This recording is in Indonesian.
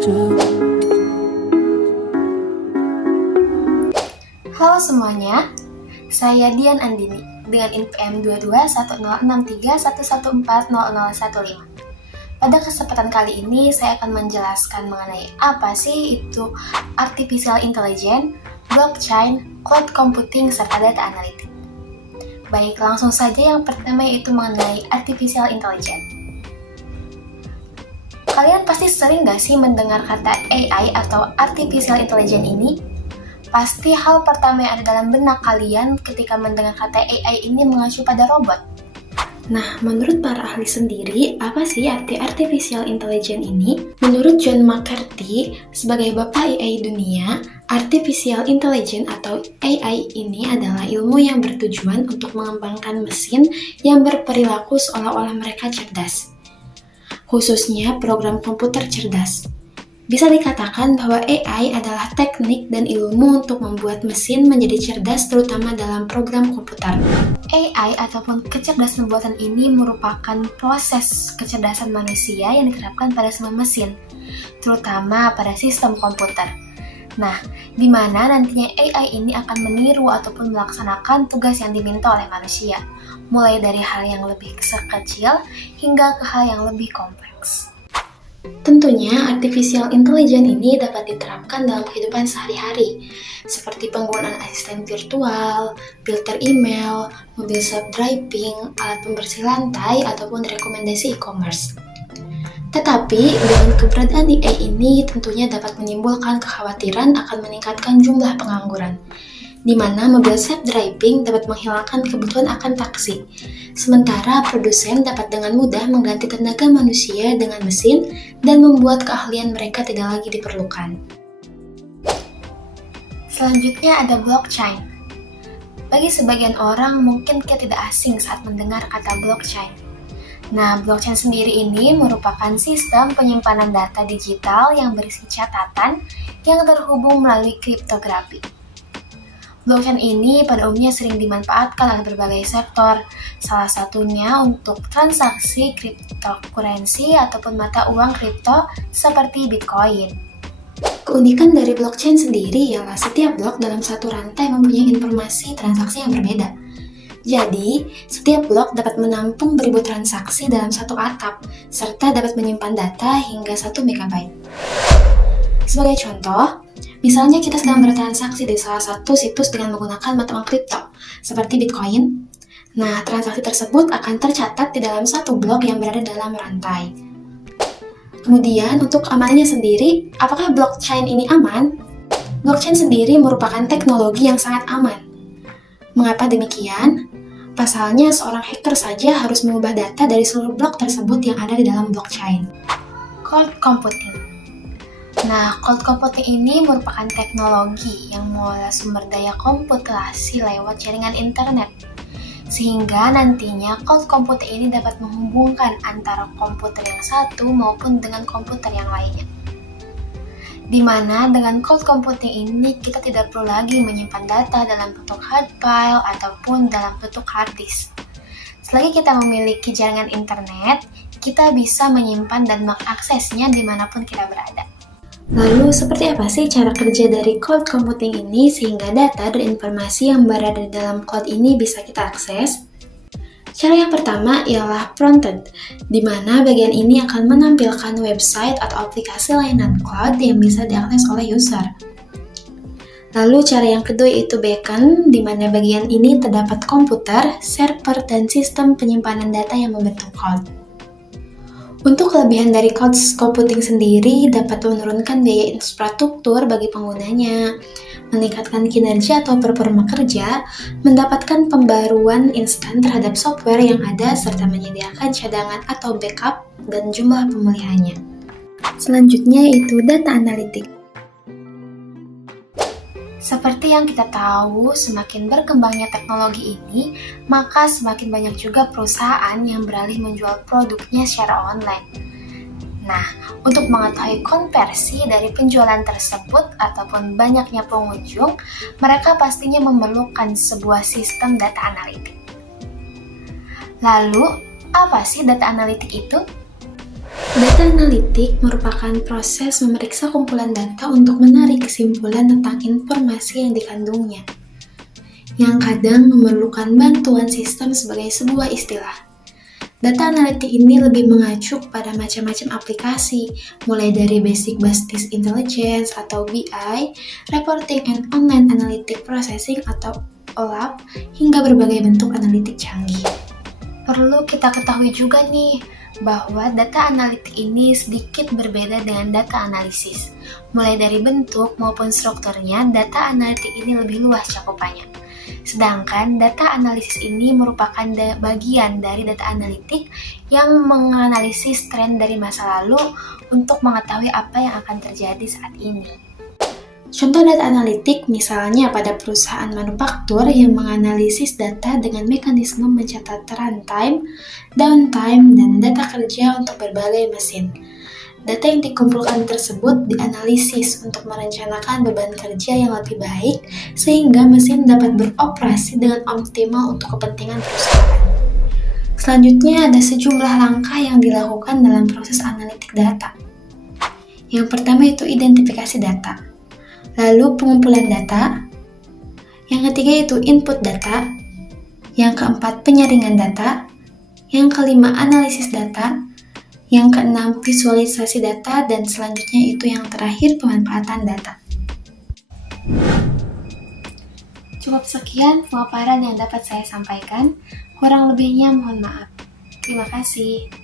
Halo semuanya, saya Dian Andini dengan NPM 22106311400015. Pada kesempatan kali ini saya akan menjelaskan mengenai apa sih itu Artificial Intelligence, Blockchain, Cloud Computing, serta Data Analytics. Baik, langsung saja yang pertama yaitu mengenai Artificial Intelligence. Kalian pasti sering gak sih mendengar kata AI atau Artificial Intelligence ini? Pasti hal pertama yang ada dalam benak kalian ketika mendengar kata AI ini mengacu pada robot. Nah, menurut para ahli sendiri, apa sih arti Artificial Intelligence ini? Menurut John McCarthy, sebagai bapak AI dunia, Artificial Intelligence atau AI ini adalah ilmu yang bertujuan untuk mengembangkan mesin yang berperilaku seolah-olah mereka cerdas. Khususnya program komputer cerdas. Bisa dikatakan bahwa AI adalah teknik dan ilmu untuk membuat mesin menjadi cerdas terutama dalam program komputer. AI ataupun kecerdasan buatan ini merupakan proses kecerdasan manusia yang diterapkan pada semua mesin, terutama pada sistem komputer. Nah, di mana nantinya AI ini akan meniru ataupun melaksanakan tugas yang diminta oleh manusia, mulai dari hal yang lebih kecil hingga ke hal yang lebih kompleks. Tentunya, Artificial Intelligence ini dapat diterapkan dalam kehidupan sehari-hari, seperti penggunaan asisten virtual, filter email, mobil self-driving, alat pembersih lantai, ataupun rekomendasi e-commerce. Tetapi, dengan keberadaan AI ini tentunya dapat menimbulkan kekhawatiran akan meningkatkan jumlah pengangguran, di mana mobil self-driving dapat menghilangkan kebutuhan akan taksi, sementara produsen dapat dengan mudah mengganti tenaga manusia dengan mesin dan membuat keahlian mereka tidak lagi diperlukan. Selanjutnya ada blockchain. Bagi sebagian orang mungkin kita tidak asing saat mendengar kata blockchain. Nah, blockchain sendiri ini merupakan sistem penyimpanan data digital yang berisi catatan yang terhubung melalui kriptografi. Blockchain ini pada umumnya sering dimanfaatkan oleh berbagai sektor, salah satunya untuk transaksi cryptocurrency ataupun mata uang kripto seperti Bitcoin. Keunikan dari blockchain sendiri ialah setiap blok dalam satu rantai mempunyai informasi transaksi yang berbeda. Jadi, setiap blok dapat menampung beribu transaksi dalam satu atap, serta dapat menyimpan data hingga 1 MB. Sebagai contoh, misalnya kita sedang bertransaksi di salah satu situs dengan menggunakan mata uang kripto, seperti Bitcoin. Nah, transaksi tersebut akan tercatat di dalam satu blok yang berada dalam rantai. Kemudian, untuk keamanannya sendiri, apakah blockchain ini aman? Blockchain sendiri merupakan teknologi yang sangat aman. Mengapa demikian? Pasalnya, seorang hacker saja harus mengubah data dari seluruh blok tersebut yang ada di dalam blockchain. Cloud Computing. Nah, cloud computing ini merupakan teknologi yang mengolah sumber daya komputasi lewat jaringan internet. Sehingga nantinya cloud computing ini dapat menghubungkan antara komputer yang satu maupun dengan komputer yang lainnya. Di mana dengan cloud computing ini kita tidak perlu lagi menyimpan data dalam bentuk hard file ataupun dalam bentuk hard disk. Selagi kita memiliki jaringan internet, kita bisa menyimpan dan mengaksesnya dimanapun kita berada. Lalu, seperti apa sih cara kerja dari cloud computing ini sehingga data dan informasi yang berada di dalam cloud ini bisa kita akses? Cara yang pertama ialah frontend, di mana bagian ini akan menampilkan website atau aplikasi layanan cloud yang bisa diakses oleh user. Lalu cara yang kedua yaitu backend, di mana bagian ini terdapat komputer, server, dan sistem penyimpanan data yang membentuk cloud. Untuk kelebihan dari cloud computing sendiri dapat menurunkan biaya infrastruktur bagi penggunanya, meningkatkan kinerja atau performa kerja, mendapatkan pembaruan instan terhadap software yang ada, serta menyediakan cadangan atau backup dan jumlah pemulihannya. Selanjutnya yaitu data analytics. Seperti yang kita tahu, semakin berkembangnya teknologi ini, maka semakin banyak juga perusahaan yang beralih menjual produknya secara online. Nah, untuk mengetahui konversi dari penjualan tersebut ataupun banyaknya pengunjung, mereka pastinya memerlukan sebuah sistem data analitik. Lalu, apa sih data analitik itu? Data analitik merupakan proses memeriksa kumpulan data untuk menarik kesimpulan tentang informasi yang dikandungnya, yang kadang memerlukan bantuan sistem sebagai sebuah istilah. Data analitik ini lebih mengacu pada macam-macam aplikasi, mulai dari basic business intelligence atau BI, reporting and online analytic processing atau OLAP, hingga berbagai bentuk analitik canggih. Perlu kita ketahui juga nih, bahwa data analitik ini sedikit berbeda dengan data analisis. Mulai dari bentuk maupun strukturnya, data analitik ini lebih luas cakupannya. Sedangkan data analisis ini merupakan bagian dari data analitik yang menganalisis tren dari masa lalu untuk mengetahui apa yang akan terjadi saat ini. Contoh data analitik misalnya pada perusahaan manufaktur yang menganalisis data dengan mekanisme mencatat runtime, downtime, dan data kerja untuk berbagai mesin. Data yang dikumpulkan tersebut dianalisis untuk merencanakan beban kerja yang lebih baik sehingga mesin dapat beroperasi dengan optimal untuk kepentingan perusahaan. Selanjutnya ada sejumlah langkah yang dilakukan dalam proses analitik data. Yang pertama itu identifikasi data. Lalu pengumpulan data, yang ketiga itu input data, yang keempat penyaringan data, yang kelima analisis data, yang keenam visualisasi data, dan selanjutnya itu yang terakhir pemanfaatan data. Cukup sekian pemaparan yang dapat saya sampaikan, kurang lebihnya mohon maaf. Terima kasih.